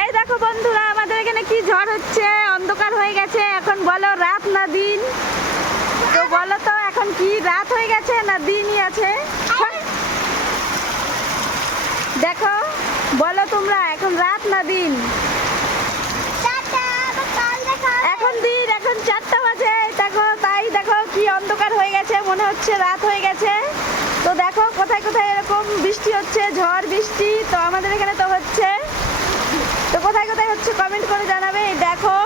এই দেখো বন্ধুরা, আমাদের এখানে কি ঝড় হচ্ছে, অন্ধকার হয়ে গেছে। এখন বলো রাত না দিন? তো বলো তো এখন কি রাত হয়ে গেছে না দিনই আছে? দেখো বলো তোমরা, এখন রাত না দিন? এখন দিন, এখন 4টা বাজে। দেখো তাই দেখো কি অন্ধকার হয়ে গেছে, মনে হচ্ছে রাত হয়ে গেছে। তো দেখো কোথায় কোথায় এরকম বৃষ্টি হচ্ছে, ঝড় বৃষ্টি। তো আমাদের এখানে তো হচ্ছে। তো কোথায় কোথায় হচ্ছে কমেন্ট করে জানাবে। এই দেখো